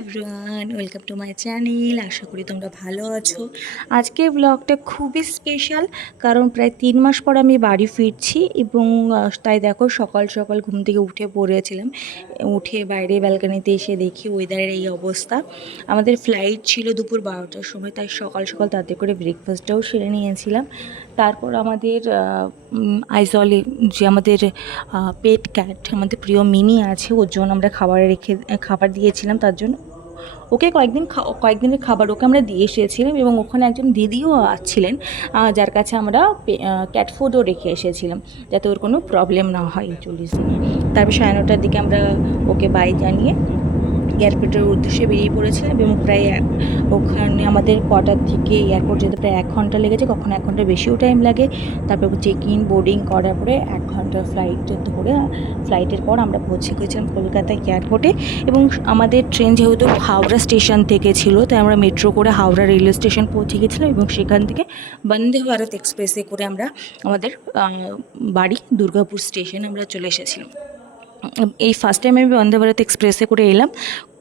Everyone, welcome to my channel. আশা করি তোমরা ভালো আছো। আজকের ব্লগটা খুবই স্পেশাল, কারণ প্রায় 3 মাস পর আমি বাড়ি ফিরছি এবং তাই দেখো সকাল সকাল ঘুম থেকে উঠে পড়েছিলাম। উঠে বাইরে ব্যালকানিতে এসে দেখি ওয়েদারের এই অবস্থা। আমাদের ফ্লাইট ছিল দুপুর 12টার সময়, তাই সকাল সকাল তাড়াতাড়ি করে ব্রেকফাস্টটাও সেরে নিয়েছিলাম। তারপর আমাদের আইজলে যে আমাদের পেট ক্যাট, আমাদের প্রিয় মিনি আছে, ওর জন্য আমরা খাবার দিয়েছিলাম। তার জন্য ওকে কয়েকদিনের খাবার ওকে আমরা দিয়ে এসেছিলাম এবং ওখানে একজন দিদিও আসছিলেন, যার কাছে আমরা ক্যাট ফুডও রেখে এসেছিলাম, যাতে ওর কোনো প্রবলেম না হয় এই 40 দিনে। তারপর 9:30টার দিকে আমরা ওকে বাই জানিয়ে এয়ারপোর্টের উদ্দেশ্যে বেরিয়ে পড়েছিলাম এবং প্রায় ওখানে আমাদের কোয়ার্টার থেকে এয়ারপোর্ট যেতে প্রায় 1 ঘন্টা লেগেছে, কখনো 1 ঘন্টার বেশিও টাইম লাগে। তারপর চেক ইন বোর্ডিং করার পরে 1 ঘন্টার ফ্লাইট ধরে ফ্লাইটের পর আমরা পৌঁছে গেছিলাম কলকাতা এয়ারপোর্টে। এবং আমাদের ট্রেন যেহেতু হাওড়া স্টেশন থেকে ছিল, তাই আমরা মেট্রো করে হাওড়া রেলওয়ে স্টেশন পৌঁছে গেছিলাম এবং সেখান থেকে বন্দে ভারত এক্সপ্রেসে করে আমরা আমাদের বাড়ি দুর্গাপুর স্টেশনে আমরা চলে এসেছিলাম। এই ফার্স্ট টাইম আমি বন্দে ভারত এক্সপ্রেসে করে এলাম।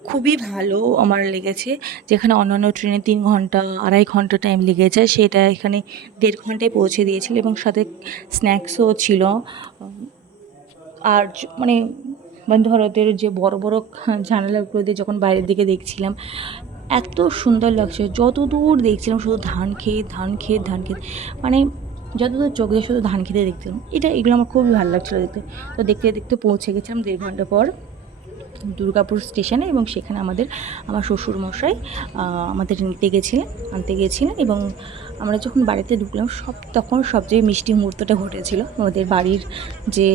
খুবই ভালো আমার লেগেছে। যেখানে অন্যান্য ট্রেনে 3 ঘন্টা 2.5 ঘন্টা টাইম লেগে যায়, সেটা এখানে 1.5 ঘন্টায় পৌঁছে দিয়েছিল এবং সাথে স্ন্যাক্সও ছিল। আর মানে বন্দে ভারতের যে বড় বড় জানালাগুলো দিয়ে যখন বাইরের দিকে দেখছিলাম, এত সুন্দর লাগছে। যতদূর দেখছিলাম শুধু ধান ক্ষেত ধান ক্ষেত ধান ক্ষেত, মানে যতদূর চোখ দিয়ে শুধু ধান খেতে দেখছিলাম। এগুলো আমার খুবই ভালো লাগছিলো দেখতে। তো দেখতে দেখতে পৌঁছে গেছিলাম 1.5 ঘন্টা পর দুর্গাপুর স্টেশনে এবং সেখানে আমার শ্বশুরমশাই আমাদের আনতে গেছিলেন এবং আমরা যখন বাড়িতে ঢুকলাম তখন সবচেয়ে মিষ্টি মুহূর্তটা ঘটেছিল। আমাদের বাড়ির যে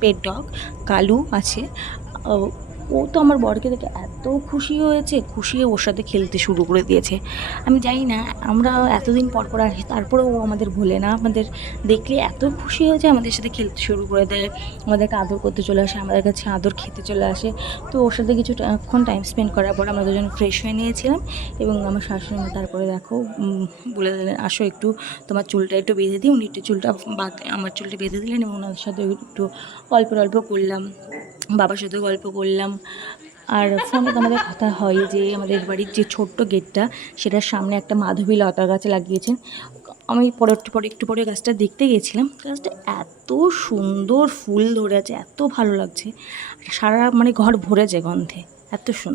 পেট ডগ কালু আছে, ও তো আমার বরকে দেখে এত খুশি হয়েছে, খুশি হয়ে ওর সাথে খেলতে শুরু করে দিয়েছে। আমি জানি না, আমরা এতদিন পর পর আসি, তারপরেও ও আমাদের ভোলে না। আমাদের দেখলে এত খুশি হয়েছে, আমাদের সাথে খেলতে শুরু করে দেয়, আমাদেরকে আদর করতে চলে আসে, আমাদের কাছে আদর খেতে চলে আসে। তো ওর সাথে কিছুক্ষণ টাইম স্পেন্ড করার পর আমরা দুজন ফ্রেশ হয়ে নিয়েছিলাম এবং আমার শাশুড়ি মা তারপরে দেখো বলে দিলেন, আসো একটু তোমার চুলটা একটু বেঁধে দিই। উনি একটু আমার চুলটা বেঁধে দিলেন এবং ওনাদের সাথে একটু গল্প করলাম, বাবার সাথে গল্প করলাম। আর ফোনে তো আমাদের কথা হয় যে আমাদের বাড়ির যে ছোট্ট গেটটা, সেটার সামনে একটা মাধবী লতা গাছ লাগিয়েছেন। আমি একটু পরে গাছটা দেখতে গেছিলাম। গাছটা এত সুন্দর ফুল ধরে আছে, এত ভালো লাগছে, সারা ঘর ভরে যায় গন্ধে, এত সুন্দর।